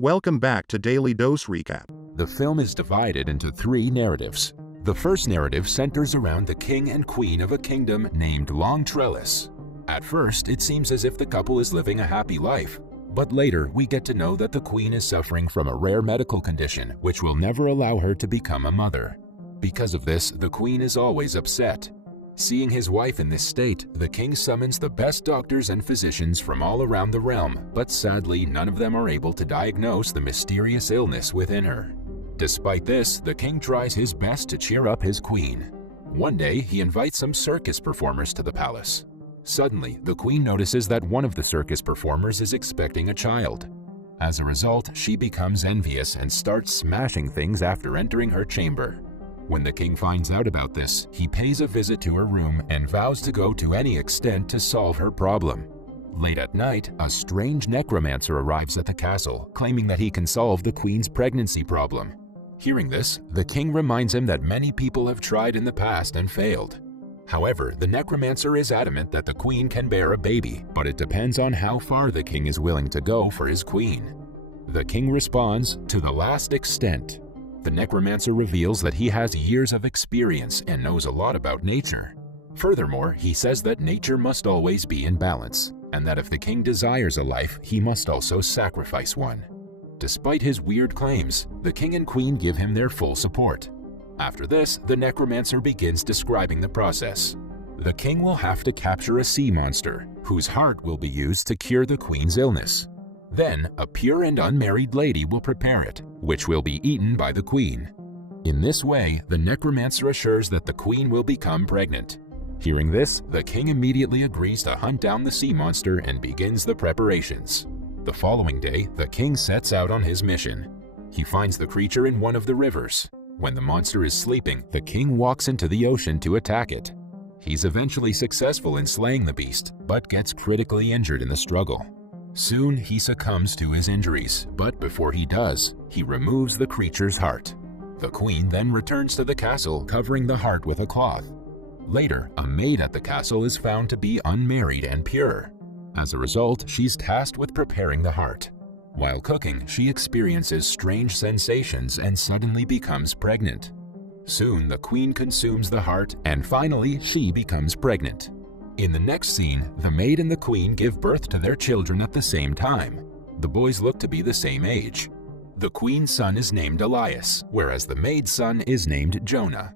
welcome back to Daily Dose Recap. The film is divided into three narratives. The first narrative centers around the king and queen of a kingdom named Longtrellis. At first, it seems as if the couple is living a happy life, but later we get to know that the queen is suffering from a rare medical condition which will never allow her to become a mother. Because of this, the queen is always upset. Seeing his wife in this state, the king summons the best doctors and physicians from all around the realm, but sadly none of them are able to diagnose the mysterious illness within her. Despite this, the king tries his best to cheer up his queen. One day, he invites some circus performers to the palace. Suddenly, the queen notices that one of the circus performers is expecting a child. As a result, she becomes envious and starts smashing things after entering her chamber. When the king finds out about this, he pays a visit to her room and vows to go to any extent to solve her problem. Late at night, a strange necromancer arrives at the castle, claiming that he can solve the queen's pregnancy problem. Hearing this, the king reminds him that many people have tried in the past and failed. However, the necromancer is adamant that the queen can bear a baby, but it depends on how far the king is willing to go for his queen. The king responds, "To the last extent." The necromancer reveals that he has years of experience and knows a lot about nature. Furthermore, he says that nature must always be in balance, and that if the king desires a life, he must also sacrifice one. Despite his weird claims, the king and queen give him their full support. After this, the necromancer begins describing the process. The king will have to capture a sea monster, whose heart will be used to cure the queen's illness. Then, a pure and unmarried lady will prepare it, which will be eaten by the queen. In this way, the necromancer assures that the queen will become pregnant. Hearing this, the king immediately agrees to hunt down the sea monster and begins the preparations. The following day, the king sets out on his mission. He finds the creature in one of the rivers. When the monster is sleeping, the king walks into the ocean to attack it. He's eventually successful in slaying the beast, but gets critically injured in the struggle. Soon, he succumbs to his injuries, but before he does, he removes the creature's heart. The queen then returns to the castle, covering the heart with a cloth. Later, a maid at the castle is found to be unmarried and pure. As a result, she's tasked with preparing the heart. While cooking, she experiences strange sensations and suddenly becomes pregnant. Soon, the queen consumes the heart, and finally, she becomes pregnant. In the next scene, the maid and the queen give birth to their children at the same time. The boys look to be the same age. The queen's son is named Elias, whereas the maid's son is named Jonah.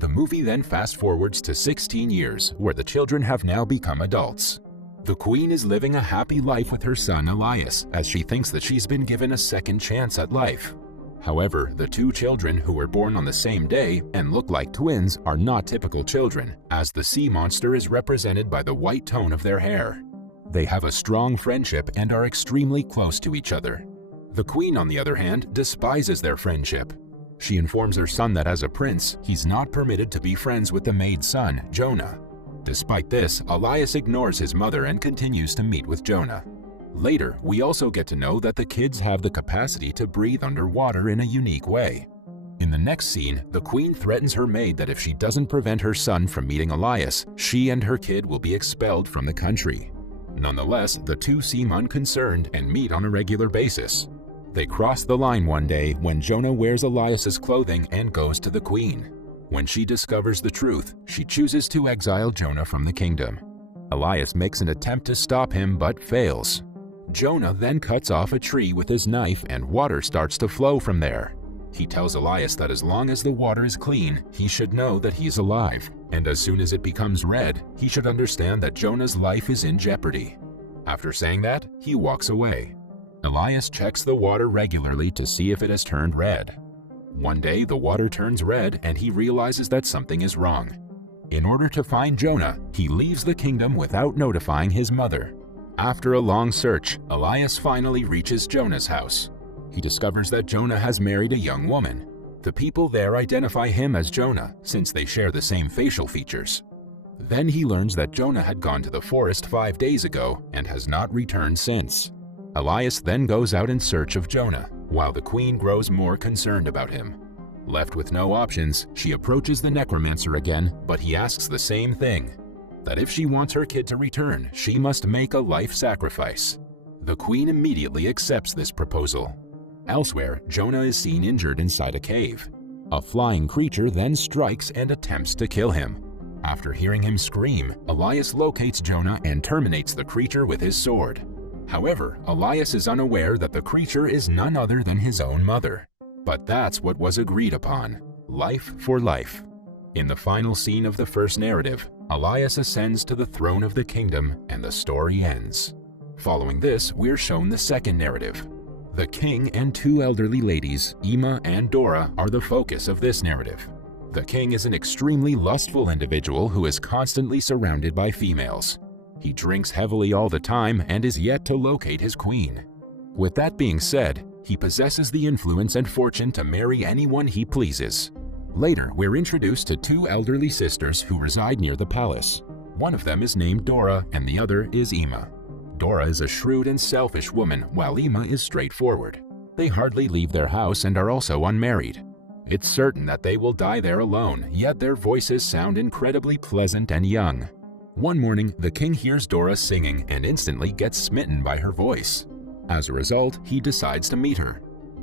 The movie then fast-forwards to 16 years, where the children have now become adults. The queen is living a happy life with her son Elias, as she thinks that she's been given a second chance at life. However, the two children who were born on the same day and look like twins are not typical children, as the sea monster is represented by the white tone of their hair. They have a strong friendship and are extremely close to each other. The queen, on the other hand, despises their friendship. She informs her son that as a prince, he's not permitted to be friends with the maid's son, Jonah. Despite this, Elias ignores his mother and continues to meet with Jonah. Later, we also get to know that the kids have the capacity to breathe underwater in a unique way. In the next scene, the queen threatens her maid that if she doesn't prevent her son from meeting Elias, she and her kid will be expelled from the country. Nonetheless, the two seem unconcerned and meet on a regular basis. They cross the line one day when Jonah wears Elias's clothing and goes to the queen. When she discovers the truth, she chooses to exile Jonah from the kingdom. Elias makes an attempt to stop him but fails. Jonah then cuts off a tree with his knife and water starts to flow from there. He tells Elias that as long as the water is clean, he should know that he's alive, and as soon as it becomes red, he should understand that Jonah's life is in jeopardy. After saying that, he walks away. Elias checks the water regularly to see if it has turned red. One day, the water turns red and he realizes that something is wrong. In order to find Jonah, he leaves the kingdom without notifying his mother. After a long search, Elias finally reaches Jonah's house. He discovers that Jonah has married a young woman. The people there identify him as Jonah, since they share the same facial features. Then he learns that Jonah had gone to the forest 5 days ago and has not returned since. Elias then goes out in search of Jonah, while the queen grows more concerned about him. Left with no options, she approaches the necromancer again, but he asks the same thing. That if she wants her kid to return, she must make a life sacrifice. The queen immediately accepts this proposal. Elsewhere, Jonah is seen injured inside a cave. A flying creature then strikes and attempts to kill him. After hearing him scream, Elias locates Jonah and terminates the creature with his sword. However, Elias is unaware that the creature is none other than his own mother. But that's what was agreed upon: life for life. In the final scene of the first narrative, Elias ascends to the throne of the kingdom and the story ends. Following this, we're shown the second narrative. The king and two elderly ladies, Ima and Dora, are the focus of this narrative. The king is an extremely lustful individual who is constantly surrounded by females. He drinks heavily all the time and is yet to locate his queen. With that being said, he possesses the influence and fortune to marry anyone he pleases. Later, we're introduced to two elderly sisters who reside near the palace. One of them is named Dora and the other is Ima. Dora is a shrewd and selfish woman, while Ima is straightforward. They hardly leave their house and are also unmarried. It's certain that they will die there alone, yet their voices sound incredibly pleasant and young. One morning, the king hears Dora singing and instantly gets smitten by her voice. As a result, he decides to meet her.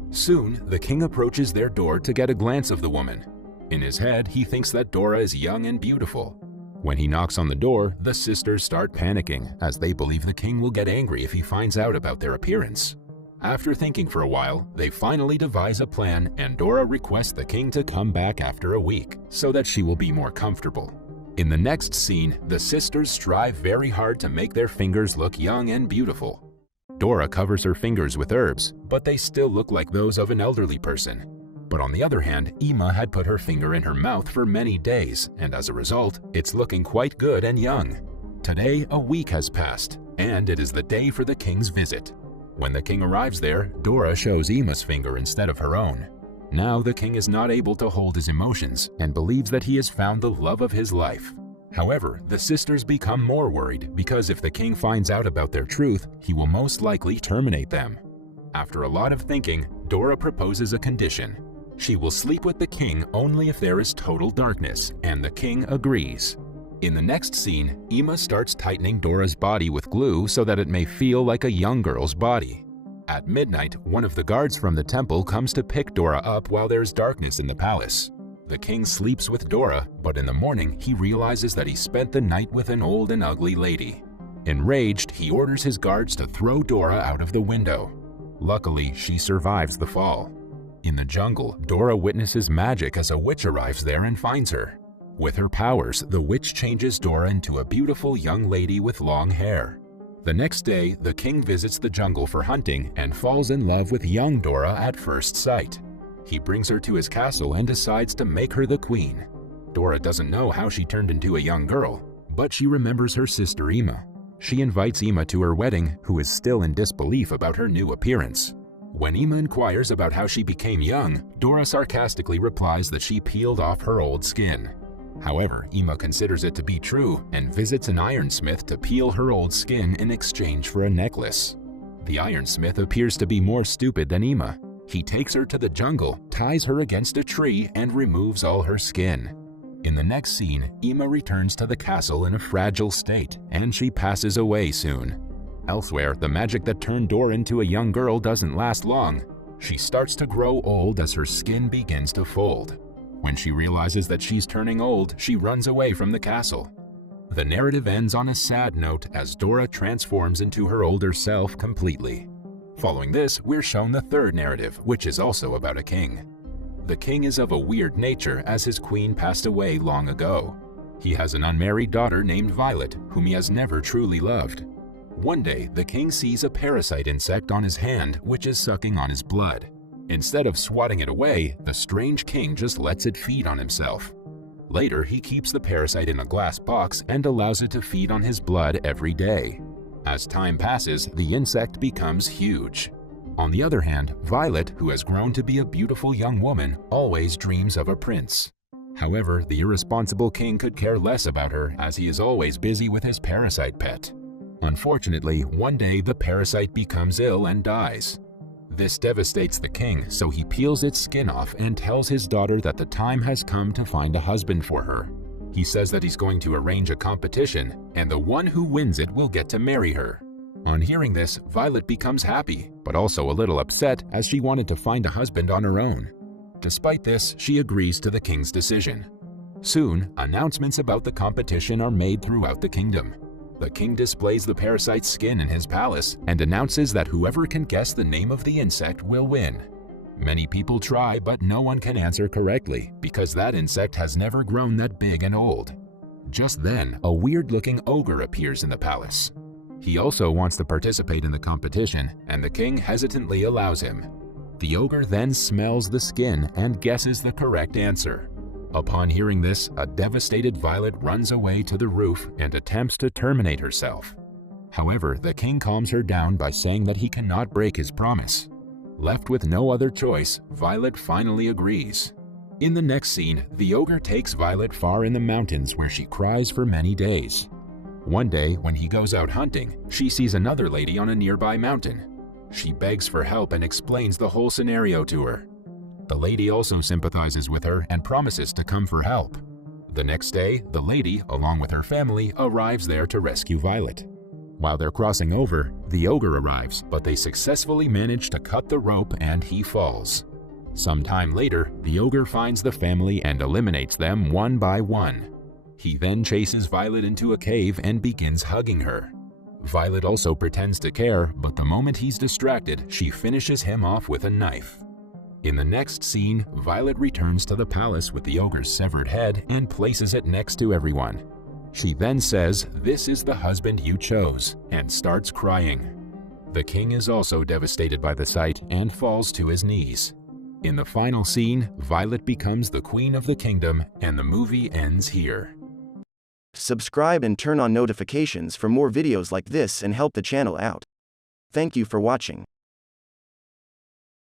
Soon, the king approaches their door to get a glance of the woman. In his head, he thinks that Dora is young and beautiful. When he knocks on the door, the sisters start panicking, as they believe the king will get angry if he finds out about their appearance. After thinking for a while, they finally devise a plan, and Dora requests the king to come back after a week, so that she will be more comfortable. In the next scene, the sisters strive very hard to make their fingers look young and beautiful. Dora covers her fingers with herbs, but they still look like those of an elderly person. But on the other hand, Ima had put her finger in her mouth for many days, and as a result, it's looking quite good and young. Today, a week has passed, and it is the day for the king's visit. When the king arrives there, Dora shows Ima's finger instead of her own. Now the king is not able to hold his emotions and believes that he has found the love of his life. However, the sisters become more worried because if the king finds out about their truth, he will most likely terminate them. After a lot of thinking, Dora proposes a condition. She will sleep with the king only if there is total darkness, and the king agrees. In the next scene, Ima starts tightening Dora's body with glue so that it may feel like a young girl's body. At midnight, one of the guards from the temple comes to pick Dora up while there's darkness in the palace. The king sleeps with Dora, but in the morning he realizes that he spent the night with an old and ugly lady. Enraged, he orders his guards to throw Dora out of the window. Luckily, she survives the fall. In the jungle, Dora witnesses magic as a witch arrives there and finds her. With her powers, the witch changes Dora into a beautiful young lady with long hair. The next day, the king visits the jungle for hunting and falls in love with young Dora at first sight. He brings her to his castle and decides to make her the queen. Dora doesn't know how she turned into a young girl, but she remembers her sister Ima. She invites Ima to her wedding, who is still in disbelief about her new appearance. When Ima inquires about how she became young, Dora sarcastically replies that she peeled off her old skin. However, Ima considers it to be true and visits an ironsmith to peel her old skin in exchange for a necklace. The ironsmith appears to be more stupid than Ima. He takes her to the jungle, ties her against a tree, and removes all her skin. In the next scene, Ima returns to the castle in a fragile state, and she passes away soon. Elsewhere, the magic that turned Dora into a young girl doesn't last long. She starts to grow old as her skin begins to fold. When she realizes that she's turning old, she runs away from the castle. The narrative ends on a sad note as Dora transforms into her older self completely. Following this, we're shown the third narrative, which is also about a king. The king is of a weird nature as his queen passed away long ago. He has an unmarried daughter named Violet, whom he has never truly loved. One day, the king sees a parasite insect on his hand which is sucking on his blood. Instead of swatting it away, the strange king just lets it feed on himself. Later, he keeps the parasite in a glass box and allows it to feed on his blood every day. As time passes, the insect becomes huge. On the other hand, Violet, who has grown to be a beautiful young woman, always dreams of a prince. However, the irresponsible king could care less about her as he is always busy with his parasite pet. Unfortunately, one day the parasite becomes ill and dies. This devastates the king, so he peels its skin off and tells his daughter that the time has come to find a husband for her. He says that he's going to arrange a competition, and the one who wins it will get to marry her. On hearing this, Violet becomes happy, but also a little upset as she wanted to find a husband on her own. Despite this, she agrees to the king's decision. Soon, announcements about the competition are made throughout the kingdom. The king displays the parasite's skin in his palace and announces that whoever can guess the name of the insect will win. Many people try, but no one can answer correctly because that insect has never grown that big and old. Just then, a weird-looking ogre appears in the palace. He also wants to participate in the competition, and the king hesitantly allows him. The ogre then smells the skin and guesses the correct answer. Upon hearing this, a devastated Violet runs away to the roof and attempts to terminate herself. However, the king calms her down by saying that he cannot break his promise. Left with no other choice, Violet finally agrees. In the next scene, the ogre takes Violet far in the mountains where she cries for many days. One day, when he goes out hunting, she sees another lady on a nearby mountain. She begs for help and explains the whole scenario to her. The lady also sympathizes with her and promises to come for help. The next day, the lady, along with her family, arrives there to rescue Violet. While they're crossing over, the ogre arrives, but they successfully manage to cut the rope and he falls. Sometime later, the ogre finds the family and eliminates them one by one. He then chases Violet into a cave and begins hugging her. Violet also pretends to care, but the moment he's distracted, she finishes him off with a knife. In the next scene, Violet returns to the palace with the ogre's severed head and places it next to everyone. She then says, "This is the husband you chose," and starts crying. The king is also devastated by the sight and falls to his knees. In the final scene, Violet becomes the queen of the kingdom, and the movie ends here. Subscribe and turn on notifications for more videos like this and help the channel out. Thank you for watching.